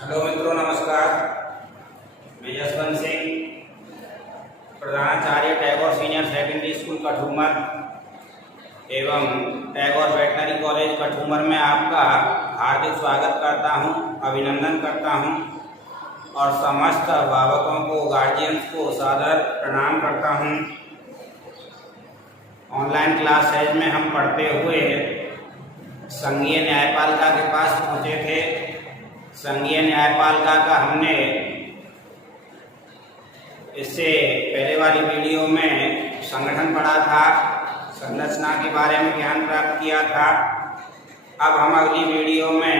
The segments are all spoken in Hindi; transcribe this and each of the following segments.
हेलो मित्रों, नमस्कार। मैं यशवंत सिंह, प्रधानाचार्य Tagore senior secondary school Kathumar एवं टैगोर वेटनरी कॉलेज कठूमर में आपका हार्दिक स्वागत करता हूं, अभिनंदन करता हूं और समस्त अभिभावकों को, गार्जियंस को सादर प्रणाम करता हूं। ऑनलाइन क्लासेज में हम पढ़ते हुए संघीय न्यायपालिका के पास पहुंचे थे। संघीय न्यायपालिका का हमने इससे पहले वाली वीडियो में संगठन पढ़ा था, संरचना के बारे में ज्ञान प्राप्त किया था। अब हम अगली वीडियो में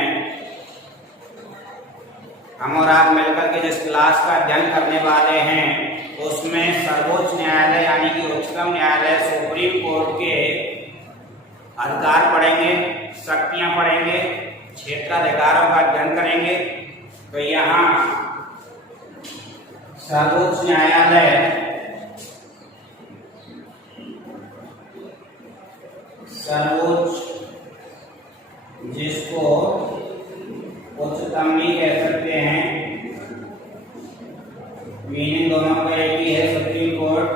हम और आप मिलकर के जिस क्लास का अध्ययन करने वाले हैं उसमें सर्वोच्च न्यायालय यानी कि उच्चतम न्यायालय सुप्रीम कोर्ट के अधिकार पढ़ेंगे, शक्तियां पढ़ेंगे, क्षेत्राधिकारों का अध्ययन करेंगे। तो यहाँ सर्वोच्च न्यायालय जिसको उच्चतम भी कह सकते हैं, मीनिंग दोनों का एक ही है। सुप्रीम कोर्ट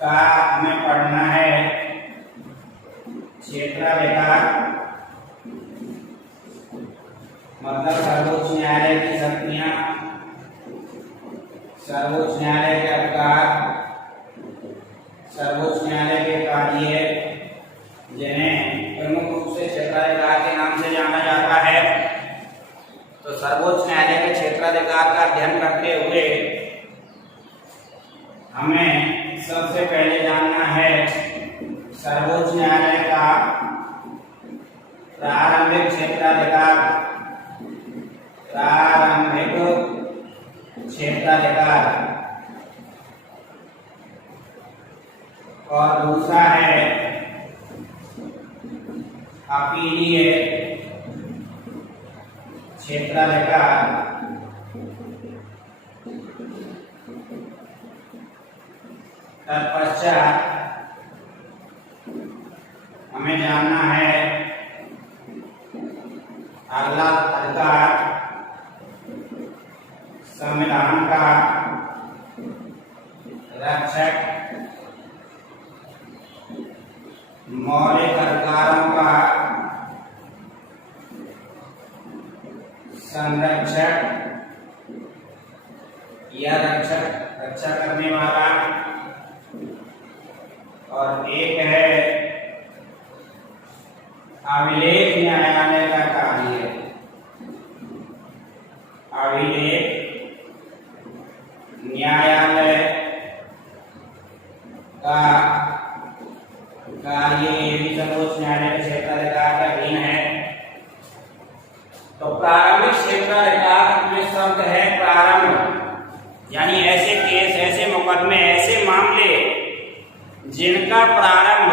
का हमें पढ़ना है क्षेत्राधिकार, मतलब सर्वोच्च न्यायालय की शक्तियां, सर्वोच्च न्यायालय के अधिकार, सर्वोच्च न्यायालय के कार्य, जिन्हें प्रमुख रूप से क्षेत्राधिकार के नाम से जाना जाता है। तो सर्वोच्च न्यायालय के क्षेत्राधिकार का अध्ययन करते हुए हमें सबसे पहले जानना है सर्वोच्च न्यायालय का प्रारंभिक क्षेत्राधिकार, प्रारंभिक क्षेत्राधिकार, और दूसरा है अपीलीय क्षेत्राधिकार। तत्पश्चात हमें जानना है अगला अधिकार संविधान का रक्षक, मौलिक अधिकारों का संरक्षक या रक्षा करने वाला, और एक है अभिलेख न्यायालय का कार्य। अभिलेख न्यायालय का कार्य ये भी सर्वोच्च न्यायालय के क्षेत्राधिकार का अधीन है। तो प्रारंभिक क्षेत्राधिकार में शब्द है प्रारंभ, यानी ऐसे केस, ऐसे मुकदमे, ऐसे मामले जिनका प्रारंभ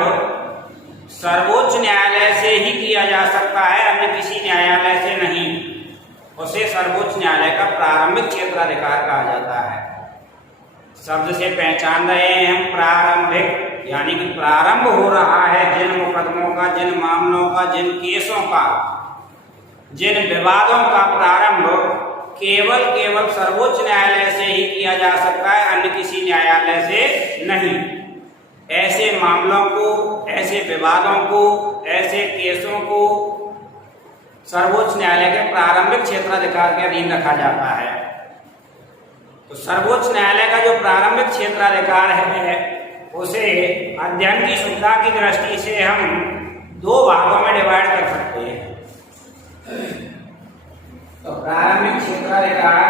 सर्वोच्च न्यायालय से ही किया जा सकता है, अन्य किसी न्यायालय से नहीं, उसे सर्वोच्च न्यायालय का प्रारंभिक क्षेत्राधिकार कहा जाता है। शब्द से पहचान रहे हैं हम प्रारंभिक, यानी कि प्रारंभ हो रहा है जिन मुकदमों का, जिन मामलों का, जिन केसों का, जिन विवादों का प्रारंभ केवल सर्वोच्च न्यायालय से ही किया जा सकता है, अन्य किसी न्यायालय से नहीं। ऐसे मामलों को, ऐसे विवादों को, ऐसे केसों को सर्वोच्च न्यायालय के प्रारंभिक क्षेत्राधिकार के अधीन रखा जाता है। तो सर्वोच्च न्यायालय का जो प्रारंभिक क्षेत्राधिकार है उसे अध्ययन की सुविधा की दृष्टि से हम दो भागों में डिवाइड कर सकते हैं। तो प्रारंभिक क्षेत्राधिकार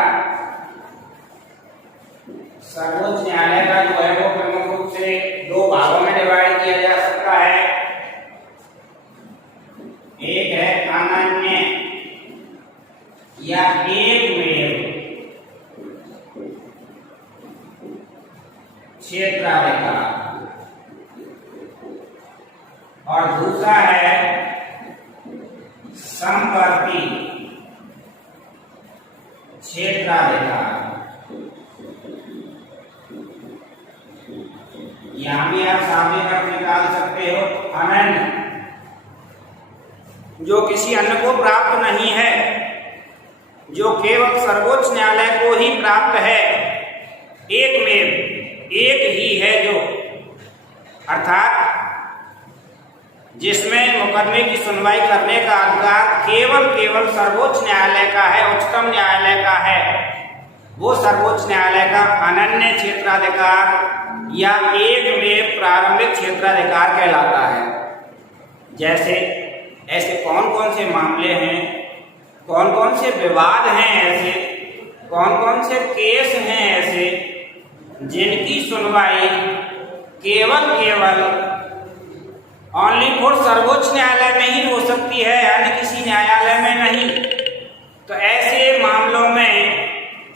सर्वोच्च न्यायालय का जो है वो प्रमुख रूप से दो भागों में डिवाइड किया जा सकता है। एक है अनन्य या एकमेव क्षेत्राधिकार, और दूसरा है संवर्ती क्षेत्राधिकार। यहां भी आप सामने अर्थ निकाल सकते हो अनन्य, जो किसी अन्य को प्राप्त नहीं है, जो केवल सर्वोच्च न्यायालय को ही प्राप्त है, एक ही है जो, अर्थात जिसमें मुकदमे की सुनवाई करने का अधिकार केवल सर्वोच्च न्यायालय का है, उच्चतम न्यायालय का है, वो सर्वोच्च न्यायालय का अनन्य क्षेत्राधिकार या एकमेव प्रारंभिक क्षेत्राधिकार कहलाता है। जैसे ऐसे कौन कौन से मामले हैं, कौन कौन से विवाद हैं, ऐसे कौन कौन से केस हैं ऐसे जिनकी सुनवाई केवल ओनली फॉर सर्वोच्च न्यायालय में ही हो सकती है, अन्य किसी न्यायालय में नहीं। तो ऐसे मामलों में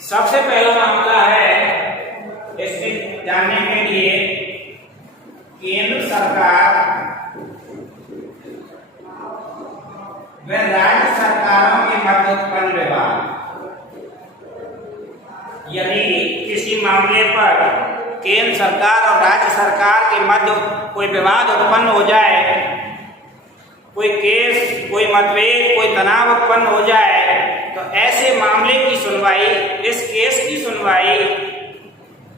सबसे पहला मामला है, इसके जानने के लिए केंद्र सरकार व राज्य सरकारों के मध्य उत्पन्न विवाद। यदि किसी मामले पर केंद्र सरकार और राज्य सरकार के मध्य कोई विवाद उत्पन्न हो जाए, कोई केस, कोई मतभेद, कोई तनाव उत्पन्न हो जाए, तो ऐसे मामले की सुनवाई,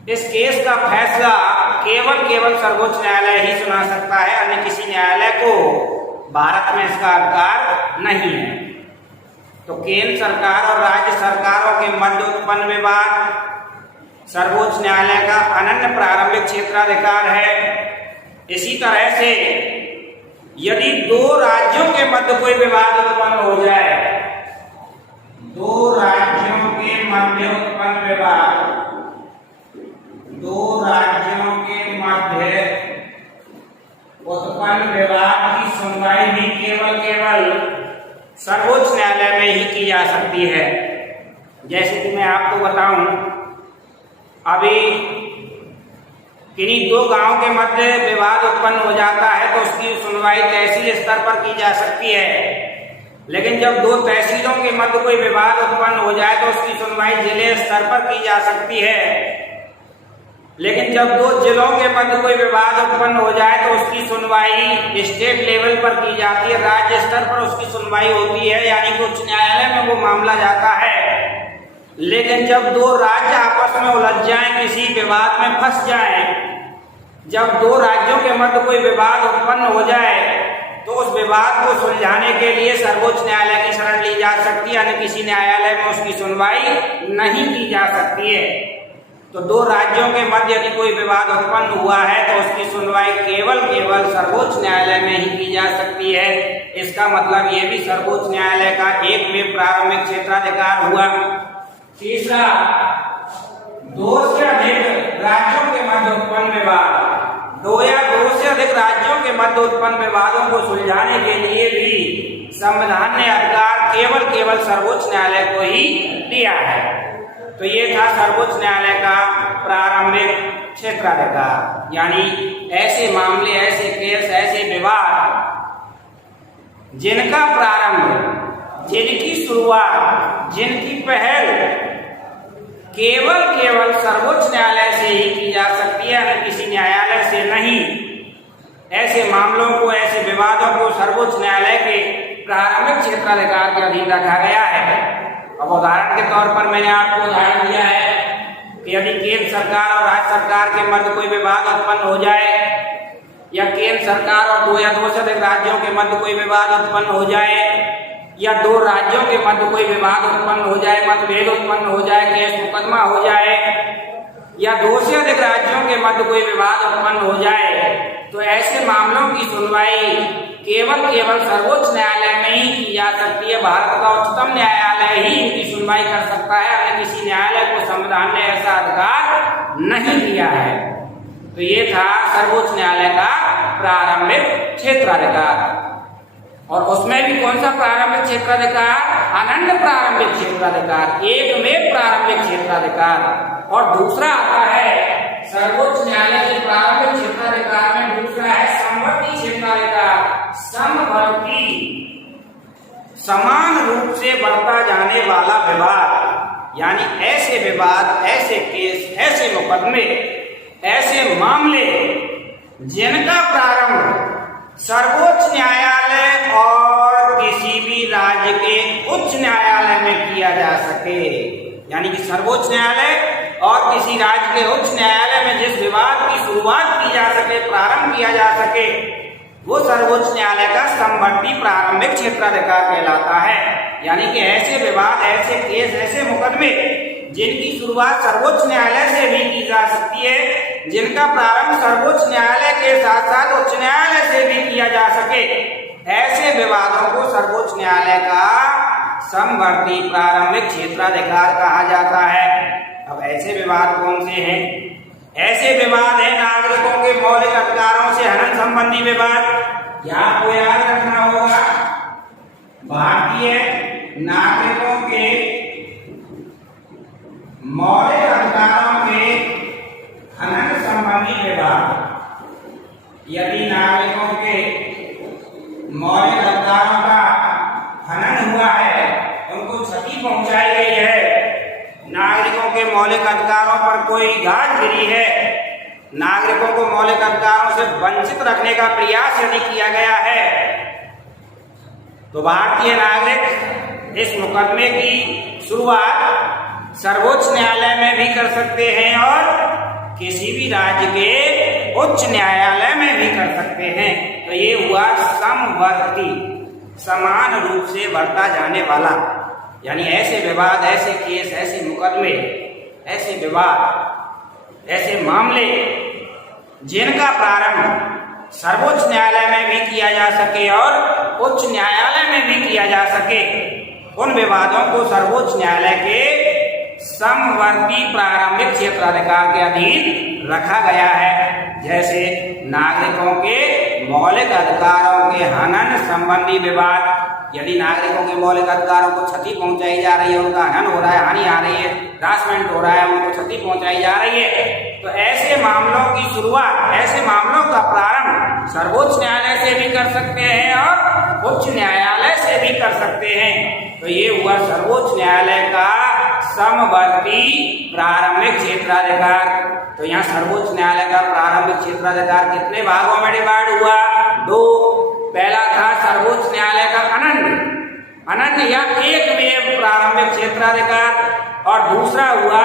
इस केस का फैसला केवल सर्वोच्च न्यायालय ही सुना सकता है, अन्य किसी न्यायालय को भारत में इसका अधिकार नहीं है। तो केंद्र सरकार और राज्य सरकारों के मध्य उत्पन्न विवाद सर्वोच्च न्यायालय का अनन्य प्रारंभिक क्षेत्राधिकार है। इसी तरह से यदि दो राज्यों के मध्य कोई विवाद उत्पन्न हो जाए, दो राज्यों के मध्य उत्पन्न विवाद, दो राज्यों के मध्य उत्पन्न विवाद की सुनवाई भी केवल सर्वोच्च न्यायालय में ही की जा सकती है। जैसे कि मैं आपको बताऊं, अभी किन्हीं दो गांव के मध्य विवाद उत्पन्न हो जाता है तो उसकी सुनवाई तहसील स्तर पर की जा सकती है। लेकिन जब दो तहसीलों के मध्य कोई विवाद उत्पन्न हो जाए तो उसकी सुनवाई जिले स्तर पर की जा सकती है। लेकिन जब दो जिलों के मध्य कोई विवाद उत्पन्न हो जाए तो उसकी सुनवाई स्टेट लेवल पर की जाती है, राज्य स्तर पर उसकी सुनवाई होती है, यानी कि उच्च न्यायालय में वो मामला जाता है। लेकिन जब दो राज्य आपस में उलझ जाएं, किसी विवाद में फंस जाएं, जब दो राज्यों के मध्य कोई विवाद उत्पन्न हो जाए तो उस विवाद को सुलझाने के लिए सर्वोच्च न्यायालय की शरण ली जा सकती है, अन्य किसी न्यायालय में उसकी सुनवाई नहीं की जा सकती है। तो दो राज्यों के मध्य यदि कोई विवाद उत्पन्न हुआ है तो उसकी सुनवाई केवल सर्वोच्च न्यायालय में ही की जा सकती है। इसका मतलब ये भी सर्वोच्च न्यायालय का एकमेव प्रारंभिक क्षेत्राधिकार हुआ। तीसरा, दो से अधिक राज्यों के मध्य उत्पन्न विवाद, दो या दो से अधिक राज्यों के मध्य उत्पन्न विवादों को सुलझाने के लिए भी संविधान ने अधिकार केवल सर्वोच्च न्यायालय को ही दिया है। तो ये था सर्वोच्च न्यायालय का प्रारंभिक क्षेत्राधिकार, यानी ऐसे मामले, ऐसे केस, ऐसे विवाद जिनका प्रारंभ, जिनकी शुरुआत, जिनकी पहल केवल सर्वोच्च न्यायालय से ही की जा सकती है, किसी न्यायालय से नहीं। ऐसे मामलों को, ऐसे विवादों को सर्वोच्च न्यायालय के प्रारंभिक क्षेत्राधिकार के अधीन रखा गया है। अब उदाहरण के तौर पर मैंने आपको उदाहरण दिया है कि यदि केंद्र सरकार और राज्य सरकार के मध्य कोई विवाद उत्पन्न हो जाए, या केंद्र सरकार और दो या दो से अधिक राज्यों के मध्य कोई विवाद उत्पन्न हो जाए, या दो राज्यों के मध्य कोई विवाद उत्पन्न हो जाए, मतभेद उत्पन्न हो जाए, केस मुकदमा हो जाए, या दो से अधिक राज्यों के मध्य कोई विवाद उत्पन्न हो जाए, तो ऐसे मामलों की सुनवाई केवल सर्वोच्च न्यायालय में ही की जा सकती है। भारत का उच्चतम न्यायालय ही इनकी सुनवाई कर सकता है, अन्य किसी न्यायालय को संविधान ने ऐसा अधिकार नहीं दिया है। तो ये था सर्वोच्च न्यायालय का प्रारंभिक क्षेत्राधिकार। और उसमें भी कौन सा प्रारंभिक क्षेत्राधिकार? अनन्य प्रारंभिक क्षेत्राधिकार, एक में प्रारंभिक क्षेत्राधिकार। और दूसरा आता है सर्वोच्च न्यायालय के प्रारंभिक क्षेत्राधिकार में दूसरा है समवर्ती क्षेत्राधिकार। समवर्ती, समान रूप से बढ़ता जाने वाला विवाद, यानी ऐसे विवाद, ऐसे केस, ऐसे मुकदमे, ऐसे मामले जिनका प्रारंभ सर्वोच्च न्यायालय और किसी भी राज्य के उच्च न्यायालय में किया जा सकता सके। यानी कि सर्वोच्च न्यायालय और किसी राज्य के उच्च न्यायालय में जिस विवाद की शुरुआत की जा सके, प्रारंभ किया जा सके, वो सर्वोच्च न्यायालय का समवर्ती प्रारंभिक क्षेत्राधिकार कहलाता है। यानी कि ऐसे विवाद, ऐसे केस, ऐसे मुकदमे जिनकी शुरुआत सर्वोच्च न्यायालय से भी की जा सकती है, जिनका प्रारंभ सर्वोच्च न्यायालय के साथ साथ उच्च न्यायालय से भी किया जा सके, ऐसे विवादों को सर्वोच्च न्यायालय का समवर्ती प्रारंभिक क्षेत्राधिकार कहा जाता है। अब ऐसे विवाद कौन से हैं? ऐसे विवाद है नागरिकों के मौलिक अधिकारों से हनन संबंधी विवाद। यहाँ आपको याद रखना होगा, भारतीय नागरिकों के मौलिक अधिकारों के हनन संबंधी विवाद। यदि नागरिकों के मौलिक अधिकारों का हनन हुआ है, उनको क्षति पहुंचाई गई है, नागरिकों के मौलिक अधिकारों पर कोई घात गिरी है, नागरिकों को मौलिक अधिकारों से वंचित रखने का प्रयास यदि किया गया है, तो भारतीय नागरिक इस मुकदमे की शुरुआत सर्वोच्च न्यायालय में भी कर सकते हैं और किसी भी राज्य के उच्च न्यायालय में भी कर सकते हैं। तो ये हुआ समवर्ती, समान रूप से बढ़ता जाने वाला। यानी ऐसे विवाद, ऐसे केस, ऐसे मुकदमे, ऐसे विवाद, ऐसे मामले जिनका प्रारंभ सर्वोच्च न्यायालय में भी किया जा सके और उच्च न्यायालय में भी किया जा सके, उन विवादों को सर्वोच्च न्यायालय के समवर्ती प्रारंभिक क्षेत्राधिकार के अधीन रखा गया है। जैसे नागरिकों के मौलिक अधिकारों के हनन संबंधी विवाद। यदि नागरिकों के मौलिक अधिकारों को क्षति पहुंचाई जा रही है, उनका हनन हो रहा है, हानि आ रही है, हरासमेंट हो रहा है, उनको क्षति पहुंचाई जा रही है, तो ऐसे मामलों की शुरुआत, ऐसे मामलों का प्रारंभ सर्वोच्च न्यायालय से भी कर सकते हैं और उच्च न्यायालय से भी कर सकते हैं। तो ये हुआ सर्वोच्च न्यायालय का समवर्ती प्रारंभिक क्षेत्राधिकार। तो यहाँ सर्वोच्च न्यायालय का प्रारंभिक क्षेत्राधिकार कितने भागों में डिवाइड हुआ? 2। पहला था सर्वोच्च न्यायालय का अनन्य या एकमेव प्रारंभिक क्षेत्राधिकार और दूसरा हुआ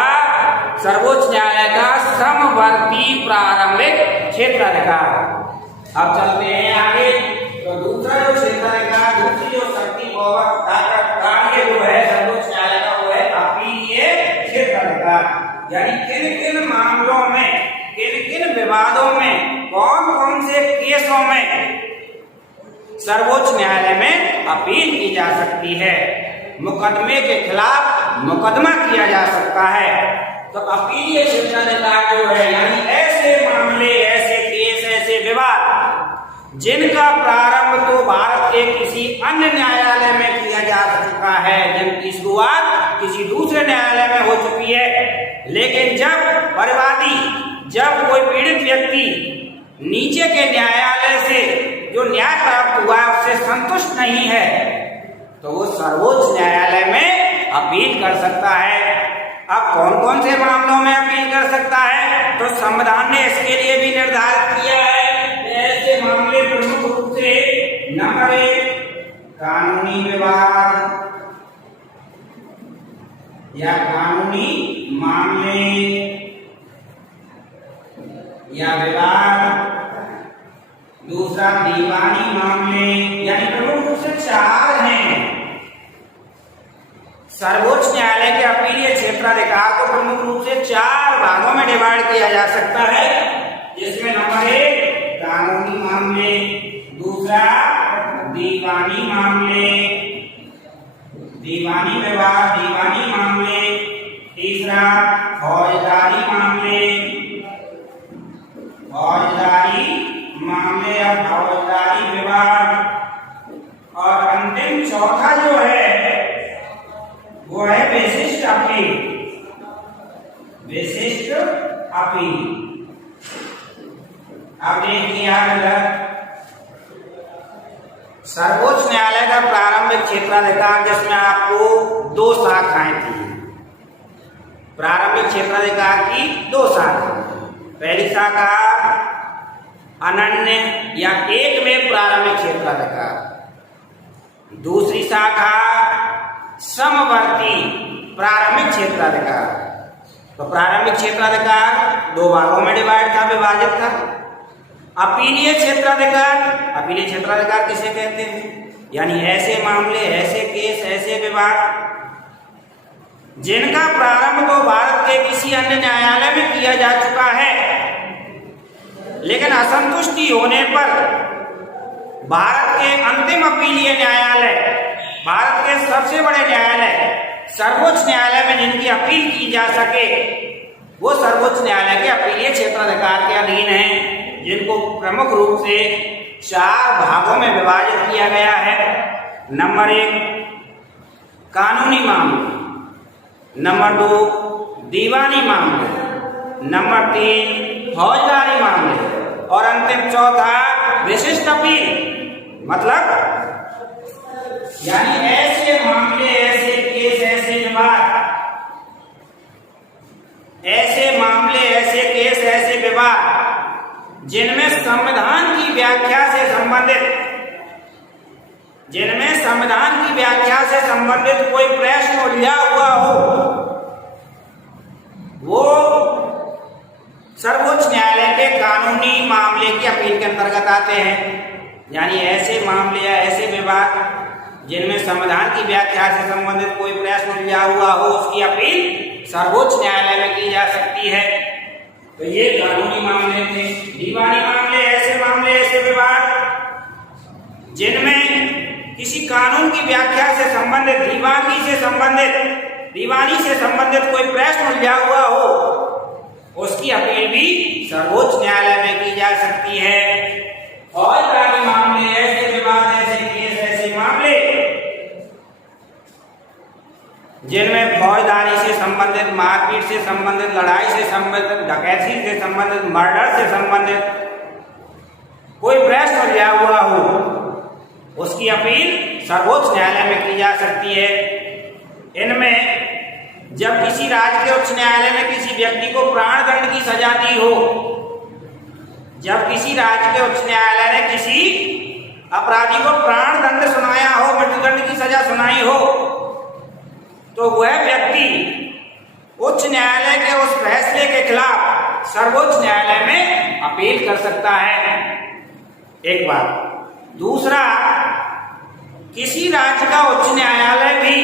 सर्वोच्च न्यायालय का समवर्ती प्रारंभिक क्षेत्राधिकार। अब चलते हैं आगे। तो दूसरा जो क्षेत्राधिकार, दूसरी जो शक्ति कार्य जो है सर्वोच्च न्यायालय का, वो है अपीलीय क्षेत्राधिकार। यानी किन किन मामलों में, किन किन विवादों में, कौन कौन से केसों में सर्वोच्च न्यायालय में अपील की जा सकती है, मुकदमे के खिलाफ मुकदमा किया जा सकता है। तो अपीलीय क्षेत्राधिकार जो है, यानी ऐसे मामले, ऐसे केस, ऐसे विवाद जिनका प्रारंभ तो भारत के किसी अन्य न्यायालय में किया जा चुका है, जिनकी शुरुआत किसी दूसरे न्यायालय में हो चुकी है, लेकिन जब परिवादी, जब कोई पीड़ित व्यक्ति नीचे के न्यायालय से जो न्याय प्राप्त हुआ है उससे संतुष्ट नहीं है, तो वो सर्वोच्च न्यायालय में अपील कर सकता है। अब कौन कौन से मामलों में अपील कर सकता है? तो संविधान ने इसके लिए भी निर्धारित किया है। ऐसे मामले प्रमुख रूप से नंबर 1 कानूनी विवाद या कानूनी मामले या विवाद, दूसरा दीवानी मामले, यानी प्रमुख रूप से 4 हैं। सर्वोच्च न्यायालय के अपीलीय क्षेत्राधिकार को प्रमुख रूप से 4 भागों में डिवाइड किया जा सकता है, जिसमें नंबर 1 कानूनी मामले, दूसरा दीवानी मामले, दीवानी विवाद, दीवानी मामले, तीसरा फौजदारी मामले, फौजदारी मामले या फौजदारी विवाद, और अंतिम चौथा जो है वो है विशिष्ट अपील, विशिष्ट अपील। अब देखिए यहाँ सर्वोच्च न्यायालय का प्रारंभिक क्षेत्राधिकार, जिसमें आपको 2 शाखाएं थी। प्रारंभिक क्षेत्राधिकार की 2 शाखा। पहली शाखा अनन्य या एक में प्रारंभिक क्षेत्राधिकार, दूसरी शाखा समवर्ती प्रारंभिक क्षेत्राधिकार। तो प्रारंभिक क्षेत्राधिकार दो भागों में विभाजित था। अपीलीय क्षेत्राधिकार, अपीलीय क्षेत्राधिकार किसे कहते हैं? यानी ऐसे मामले, ऐसे केस, ऐसे विवाद जिनका प्रारंभ तो भारत के किसी अन्य न्यायालय में किया जा चुका है, लेकिन असंतुष्टि होने पर भारत के अंतिम अपीलीय न्यायालय, भारत के सबसे बड़े न्यायालय सर्वोच्च न्यायालय में जिनकी अपील की जा सके, वो सर्वोच्च न्यायालय के अपीलीय क्षेत्राधिकार के अधीन हैं, जिनको प्रमुख रूप से 4 भागों में विभाजित किया गया है। नंबर 1 कानूनी मामले, नंबर 2 दीवानी मामले, नंबर 3 फौजदारी मामले और अंतिम चौथा विशिष्ट अपील। मतलब यानी ऐसे मामले, ऐसे केस, ऐसे विवाद, ऐसे मामले, ऐसे केस, ऐसे विवाद जिनमें संविधान की व्याख्या से संबंधित, जिनमें संविधान की व्याख्या से संबंधित कोई प्रश्न उलझा हुआ हो, वो सर्वोच्च न्यायालय के कानूनी मामले की अपील के अंतर्गत आते हैं। यानी ऐसे मामले या ऐसे विवाद जिनमें संविधान की व्याख्या से संबंधित कोई प्रश्न उलझा हुआ हो, उसकी अपील सर्वोच्च न्यायालय में की जा सकती है। तो ये कानूनी मामले थे। दीवानी मामले, ऐसे मामले, ऐसे विवाद जिनमें किसी कानून की व्याख्या से संबंधित, दीवानी से संबंधित कोई प्रश्न उलझा हुआ हो, उसकी अपील भी सर्वोच्च न्यायालय में की जा सकती है। फौजदारी मामले, ऐसे विवाद, ऐसे केस, ऐसे मामले जिनमें फौजदारी से संबंधित, मारपीट से संबंधित, लड़ाई से संबंधित, डकैती से संबंधित, मर्डर से संबंधित कोई प्रश्न उलझा हुआ हो, उसकी अपील सर्वोच्च न्यायालय में की जा सकती है। इनमें जब किसी राज्य के उच्च न्यायालय ने किसी व्यक्ति को प्राण दंड की सजा दी हो, जब किसी राज्य के उच्च न्यायालय ने किसी अपराधी को प्राण दंड सुनाया हो, मृत्युदंड की सजा सुनाई हो, तो वह व्यक्ति उच्च न्यायालय के उस फैसले के खिलाफ सर्वोच्च न्यायालय में अपील कर सकता है। एक बात। दूसरा, किसी राज्य का उच्च न्यायालय भी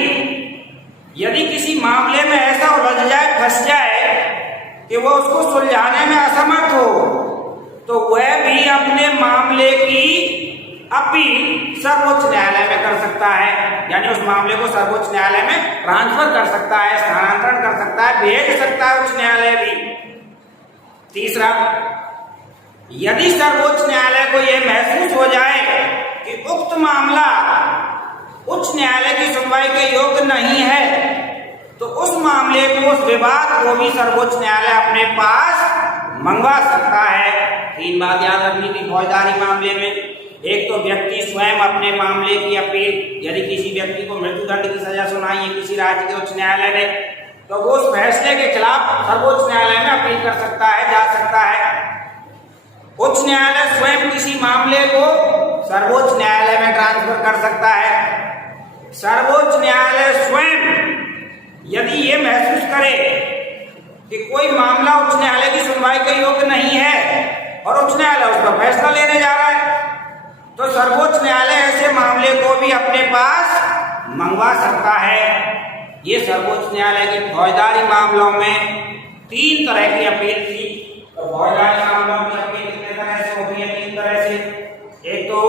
यदि किसी मामले में ऐसा उलझ जाए, फंस जाए कि वो उसको सुलझाने में असमर्थ हो, तो वह भी अपने मामले की अपील सर्वोच्च न्यायालय में कर सकता है। यानी उस मामले को सर्वोच्च न्यायालय में ट्रांसफर कर सकता है, स्थानांतरण कर सकता है, भेज सकता है उच्च न्यायालय भी। तीसरा, यदि सर्वोच्च न्यायालय को यह महसूस हो जाए कि उक्त मामला उच्च न्यायालय की सुनवाई के योग्य नहीं है, तो उस मामले को, उस विवाद को भी सर्वोच्च न्यायालय अपने पास मंगवा सकता है। 3 बात याद रखनी थी फौजदारी मामले में। एक तो व्यक्ति स्वयं अपने मामले की अपील, यदि किसी व्यक्ति को मृत्युदंड की सजा सुनाई है किसी राज्य के उच्च न्यायालय ने, तो वो उस फैसले के खिलाफ सर्वोच्च न्यायालय में अपील कर सकता है, जा सकता है। उच्च न्यायालय स्वयं किसी मामले को सर्वोच्च न्यायालय में ट्रांसफर कर सकता है। सर्वोच्च न्यायालय स्वयं यदि ये महसूस करे कि कोई मामला उच्च न्यायालय की सुनवाई के योग्य नहीं है और उच्च न्यायालय उस पर फैसला लेने जा रहा है, तो सर्वोच्च न्यायालय ऐसे मामले को भी अपने पास मंगवा सकता है। ये सर्वोच्च न्यायालय के फौजदारी मामलों में 3 तरह की अपील थी। तो फौजदारी मामलों की अपील कितने तरह से होती है? 3 तरह से। एक तो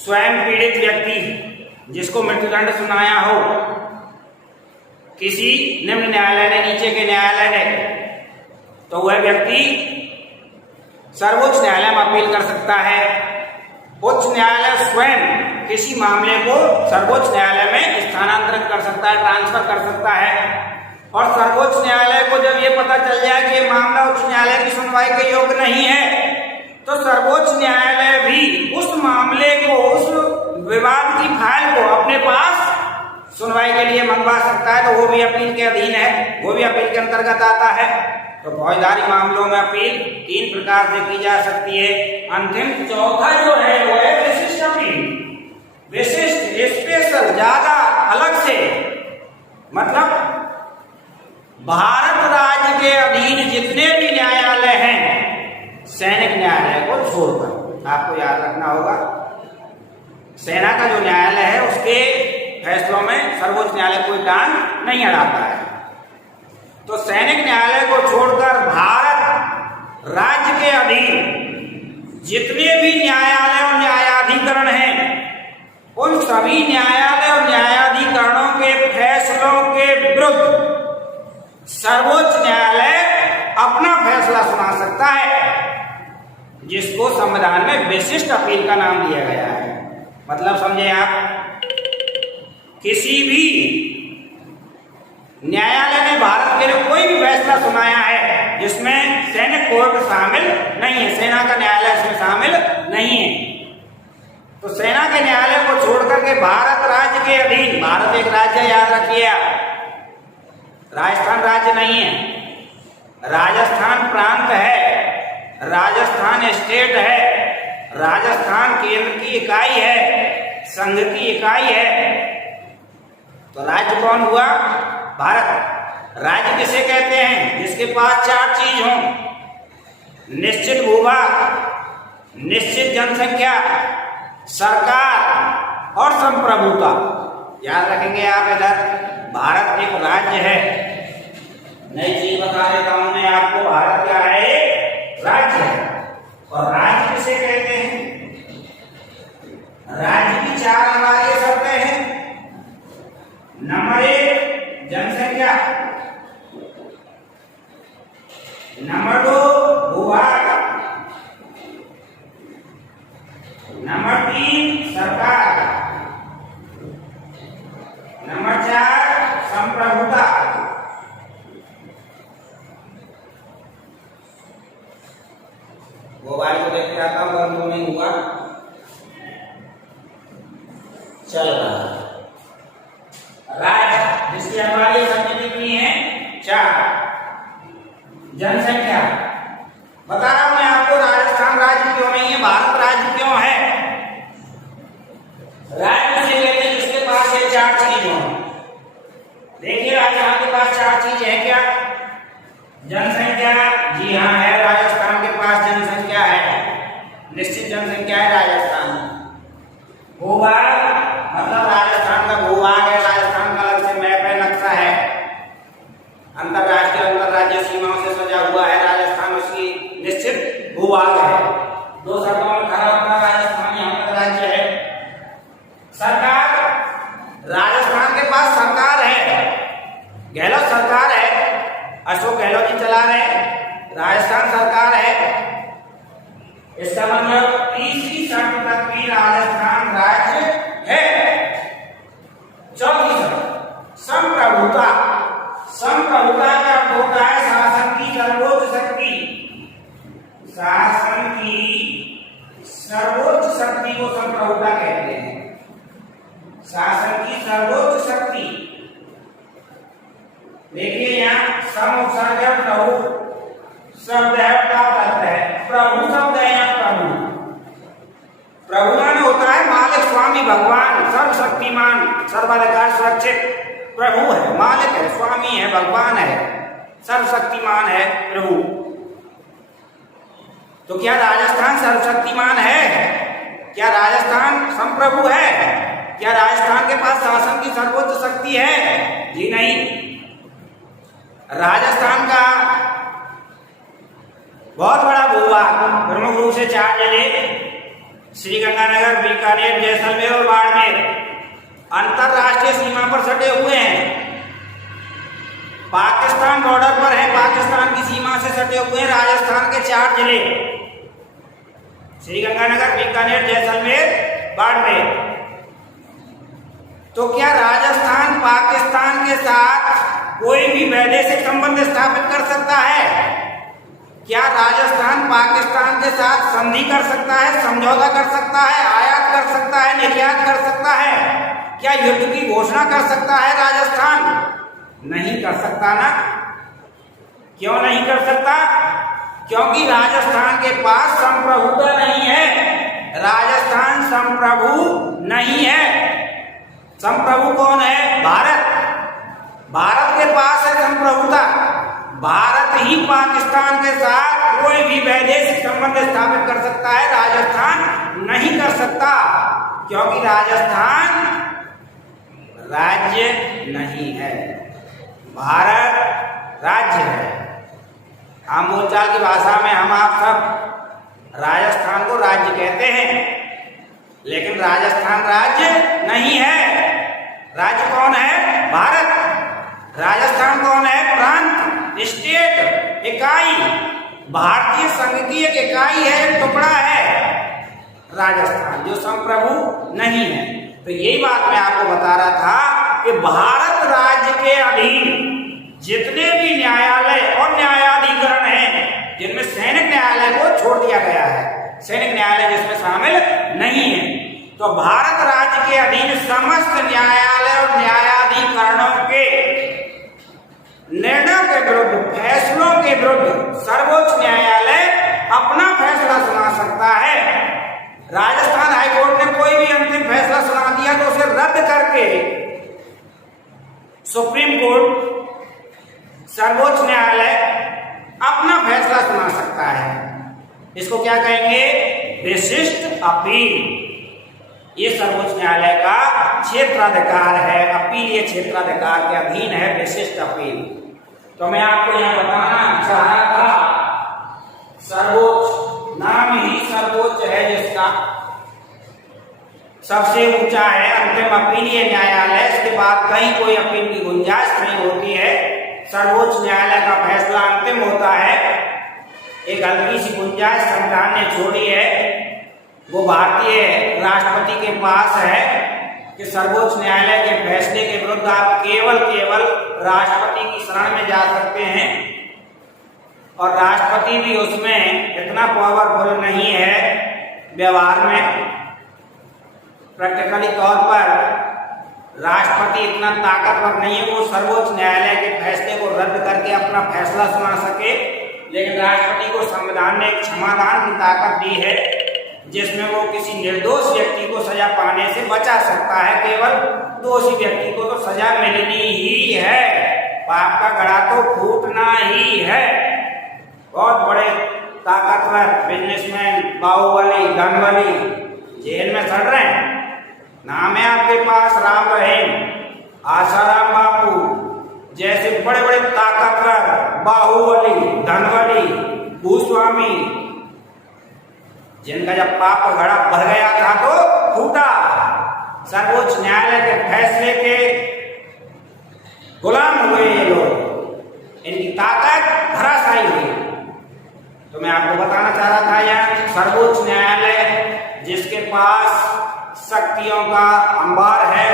स्वयं पीड़ित व्यक्ति जिसको मृत्युदंड सुनाया हो, किसी निम्न न्यायालय ने, नीचे के न्यायालय ने, तो वह व्यक्ति सर्वोच्च न्यायालय में अपील कर सकता है। उच्च न्यायालय स्वयं किसी मामले को सर्वोच्च न्यायालय में स्थानांतरित कर सकता है, ट्रांसफर कर सकता है। और सर्वोच्च न्यायालय को जब ये पता चल जाए कि मामला उच्च न्यायालय की सुनवाई के योग्य नहीं है, तो सर्वोच्च न्यायालय भी उस मामले को, उस विवाद की फाइल को अपने पास सुनवाई के लिए मंगवा सकता है। तो वो भी अपील के अधीन है, वो भी अपील के अंतर्गत आता है। तो फौजदारी मामलों में अपील 3 प्रकार से की जा सकती है। अंतिम चौथा जो है वो है विशिष्ट अपील। विशिष्ट, स्पेशल, ज्यादा अलग से, मतलब भारत राज्य के अधीन जितने भी न्यायालय हैं सैनिक न्यायालय को छोड़कर, आपको याद रखना होगा, सेना का जो न्यायालय है उसके फैसलों में सर्वोच्च न्यायालय कोई टांग नहीं अड़ाता है। तो सैनिक न्यायालय को छोड़कर भारत राज्य के अधीन जितने भी न्यायालय और न्यायाधिकरण हैं उन सभी न्यायालय और न्यायाधिकरणों के फैसलों के विरुद्ध सर्वोच्च न्यायालय अपना फैसला सुना सकता है, जिसको संविधान में विशिष्ट अपील का नाम दिया गया है। मतलब समझे आप, किसी भी न्यायालय ने भारत के लिए कोई भी फैसला सुनाया है जिसमें सैनिक कोर्ट शामिल नहीं है, सेना का न्यायालय इसमें शामिल नहीं है, तो सेना के न्यायालय को छोड़कर के भारत राज्य के अधीन, भारत एक राज्य है, याद रखिए आप, राजस्थान राज्य नहीं है, राजस्थान प्रांत है, राजस्थान स्टेट है, राजस्थान केंद्र की इकाई है, संघ की इकाई है। तो राज्य कौन हुआ? भारत। राज्य किसे कहते हैं? जिसके पास चार चीज हों: निश्चित भूभाग, निश्चित जनसंख्या, सरकार और संप्रभुता। याद रखेंगे आप, इधर भारत एक राज्य है। नई चीज बता देता हूं मैं आपको, भारत क्या है? एक राज्य है। और राज्य किसे कहते हैं? राज्य की चार अनिवार्य शर्तें हैं। नंबर 1 जनसंख्या, नंबर 2 भूभाग, नंबर 3 सरकार, नंबर 4 संप्रभुता। मोबाइल को देख रहा था, बंद तो नहीं हुआ, चल रहा। राज्य जिसकी अनिवार्य शर्तें कितनी है? 4। जनसंख्या, बता रहा हूं मैं आपको, राजस्थान राज्य क्यों नहीं है, भारत राज्य क्यों है? राज्य से कहते हैं जिसके पास ये 4 चीज हो। देखिए राजस्थान के पास 4 चीज है क्या? जनसंख्या, जी हाँ है, राजस्थान के पास जनसंख्या है, निश्चित जनसंख्या है राजस्थान। भूभाग, मतलब राजस्थान का भूभाग है, राजस्थान का अलग से मैप है, नक्शा है, अंतरराष्ट्रीय अंतरराज्यीय सीमाओं से सजा हुआ है राजस्थान, उसकी निश्चित भूभाग है। 2 शब्दों में खड़ा होगा, राजस्थान यहाँ पर राज्य है। सरकार, राजस्थान के पास सरकार है, गहलोत सरकार है, अशोक गहलोत जी चला रहे हैं, राजस्थान सरकार है। इसका मतलब तीसरी शर्त तक भी राजस्थान राज्य है। चौथी शर्त संप्रभुता। संप्रभुता का अर्थ होता है शासन की सर्वोच्च शक्ति। शासन की सर्वोच्च शक्ति को संप्रभुता कहते हैं। शासन की सर्वोच्च शक्ति। देखिए यहाँ सम उपसर्ग प्रभु शब्द है, प्राप्त है, प्रभु शब्द है यहाँ प्रभु। प्रभु माने होता है मालिक, स्वामी, भगवान, सर्वशक्तिमान, सर्वाधिकार सुरक्षित प्रभु है, मालिक है, स्वामी है, भगवान है, सर्वशक्तिमान है प्रभु। तो क्या राजस्थान सर्वशक्तिमान है? क्या राजस्थान संप्रभु है? क्या राजस्थान के पास शासन की सर्वोच्च शक्ति है? जी नहीं। राजस्थान का बहुत बड़ा भूभाग, प्रमुख रूप से 4 जिले, श्रीगंगानगर, बीकानेर, जैसलमेर और बाड़मेर, अंतरराष्ट्रीय सीमा पर सटे हुए हैं। पाकिस्तान बॉर्डर पर है, पाकिस्तान की सीमा से सटे हुए हैं राजस्थान के 4 जिले, श्रीगंगानगर, बीकानेर, जैसलमेर, बाड़मेर। तो क्या राजस्थान पाकिस्तान के साथ कोई भी वैदेशिक संबंध स्थापित कर सकता है? क्या राजस्थान पाकिस्तान के साथ संधि कर सकता है, समझौता कर सकता है, आयात कर सकता है, निर्यात कर सकता है? क्या युद्ध की घोषणा कर सकता है राजस्थान? नहीं कर सकता ना। क्यों नहीं कर सकता? क्योंकि राजस्थान के पास संप्रभुता नहीं है। राजस्थान संप्रभु नहीं है। संप्रभु कौन है? भारत। भारत के पास है संप्रभुता। भारत ही पाकिस्तान के साथ कोई भी वैदेशिक संबंध स्थापित कर सकता है, राजस्थान नहीं कर सकता, क्योंकि राजस्थान राज्य नहीं है, भारत राज्य है। हम बोलचाल की भाषा में हम आप सब राजस्थान को राज्य कहते हैं, लेकिन राजस्थान राज्य नहीं है। राज्य कौन है? भारत। राजस्थान कौन है? प्रांत, स्टेट, इकाई, भारतीय संघ की एक इकाई है, एक टुकड़ा है राजस्थान, जो संप्रभु नहीं है। तो यही बात मैं आपको बता रहा था कि भारत राज्य के अधीन जितने भी न्यायालय और न्यायाधिकरण हैं, जिनमें सैनिक न्यायालय को छोड़ दिया गया है, सैनिक न्यायालय जिसमें शामिल नहीं है, तो भारत राज्य के अधीन समस्त न्यायालय और न्यायाधिकरणों के निर्णयों के विरुद्ध, फैसलों के विरुद्ध सर्वोच्च न्यायालय अपना फैसला सुना सकता है। राजस्थान हाईकोर्ट ने कोई भी अंतिम फैसला सुना दिया तो उसे रद्द करके सुप्रीम कोर्ट, सर्वोच्च न्यायालय अपना फैसला सुना सकता है। इसको क्या कहेंगे? विशिष्ट अपील। ये सर्वोच्च न्यायालय का क्षेत्राधिकार है, अपील ये क्षेत्राधिकार के अधीन है, विशिष्ट अपील। तो मैं आपको यहां बताना चाह रहा था, सर्वोच्च नाम ही सर्वोच्च है, जिसका सबसे ऊंचा है, अंतिम अपीलीय न्यायालय। इसके बाद कहीं कोई अपील की गुंजाइश नहीं होती है, सर्वोच्च न्यायालय का फैसला अंतिम होता है। एक हल्की सी गुंजाइश संविधान ने छोड़ी है, वो भारतीय राष्ट्रपति के पास है कि सर्वोच्च न्यायालय के फैसले के विरुद्ध आप केवल राष्ट्रपति की शरण में जा सकते हैं, और राष्ट्रपति भी उसमें इतना पावरफुल नहीं है व्यवहार में। प्रैक्टिकली तौर पर राष्ट्रपति इतना ताकतवर नहीं है वो सर्वोच्च न्यायालय के फैसले को रद्द करके अपना फैसला सुना सके, लेकिन राष्ट्रपति को संविधान ने एक क्षमादान की ताकत दी है, जिसमें वो किसी निर्दोष व्यक्ति को सजा पाने से बचा सकता है। केवल दोषी व्यक्ति को तो सजा मिलनी ही है, पाप का घड़ा तो फूटना ही है। बहुत बड़े ताकतवर बिजनेसमैन, बाहुबली, धनबली जेल में सड़ रहे हैं। नाम है आपके पास राम रहीम, आसाराम बापू जैसे बड़े बड़े ताकतवर, बाहुबली, धनबली, भूस्वामी, जिनका जब पाप का घड़ा भर गया था तो फूटा। सर्वोच्च न्यायालय के फैसले के गुलाम हुए ये लोग, इनकी ताकत धराशायी हुई। तो मैं आपको बताना चाह रहा था, यह सर्वोच्च न्यायालय जिसके पास शक्तियों का अंबार है,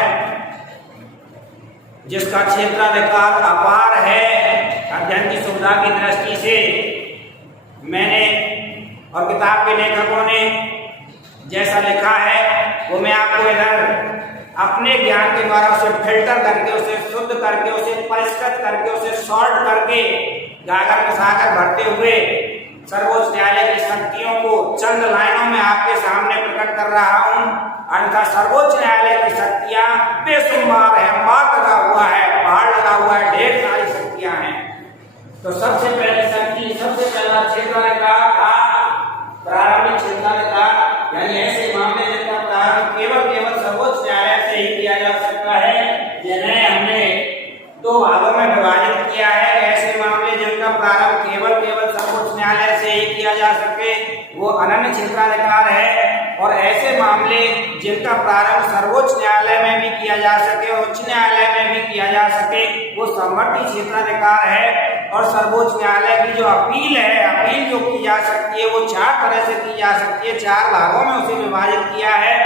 जिसका क्षेत्राधिकार अपार है, अध्ययन की सुविधा की दृष्टि से मैंने और किताब के लेखकों ने जैसा लिखा है वो मैं आपको इधर अपने ज्ञान के द्वारा उसे फिल्टर करके, उसे शुद्ध करके, उसे परिष्कृत करके, उसे सॉर्ट करके गागर में सागर भरते हुए सर्वोच्च न्यायालय की शक्तियों को चंद लाइनों में आपके सामने प्रकट कर रहा हूं। अन्यथा सर्वोच्च न्यायालय की शक्तियां बेशुमार है, अंबार लगा हुआ है, पहाड़ लगा हुआ है, ढेर सारी शक्तियां हैं। तो सबसे पहले शक्ति, सबसे पहला क्षेत्राधिकार था प्रारंभिक क्षेत्राधिकार, यानी ऐसे मामले जिनका प्रारंभ केवल सर्वोच्च न्यायालय से ही किया जा सकता है, जिन्हें हमने दो भागों में विभाजित किया है। ऐसे मामले जिनका प्रारंभ केवल सर्वोच्च न्यायालय से ही किया जा सके वो अनन्य क्षेत्राधिकार है, और ऐसे मामले जिनका प्रारंभ सर्वोच्च न्यायालय में भी किया जा सके और उच्च न्यायालय में भी किया जा सके वो समवर्ती क्षेत्राधिकार है। और सर्वोच्च न्यायालय की जो अपील है, अपील जो की जा सकती है वो चार तरह से की जा सकती है, चार भागों में उसे विभाजित किया है।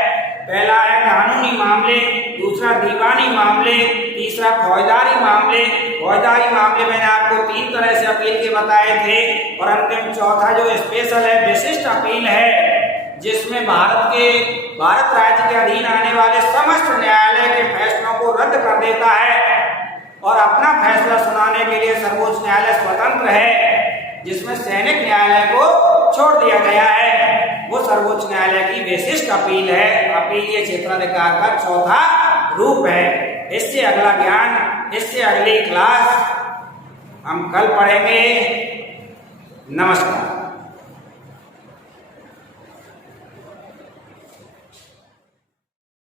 पहला है कानूनी मामले, दूसरा दीवानी मामले, तीसरा फौजदारी मामले। फौजदारी मामले मैंने आपको तीन तरह से अपील के बताए थे, और अंतिम चौथा जो स्पेशल है, विशिष्ट अपील है, जिसमें भारत राज्य के अधीन आने वाले समस्त न्यायालय के फैसलों को रद्द कर देता है और अपना फैसला सुनाने के लिए सर्वोच्च न्यायालय स्वतंत्र है, जिसमें सैनिक न्यायालय को छोड़ दिया गया है। वो सर्वोच्च न्यायालय की विशिष्ट अपील है। अपील ये क्षेत्राधिकार का चौथा रूप है। इससे अगला ज्ञान, इससे अगली क्लास हम कल पढ़ेंगे। नमस्कार।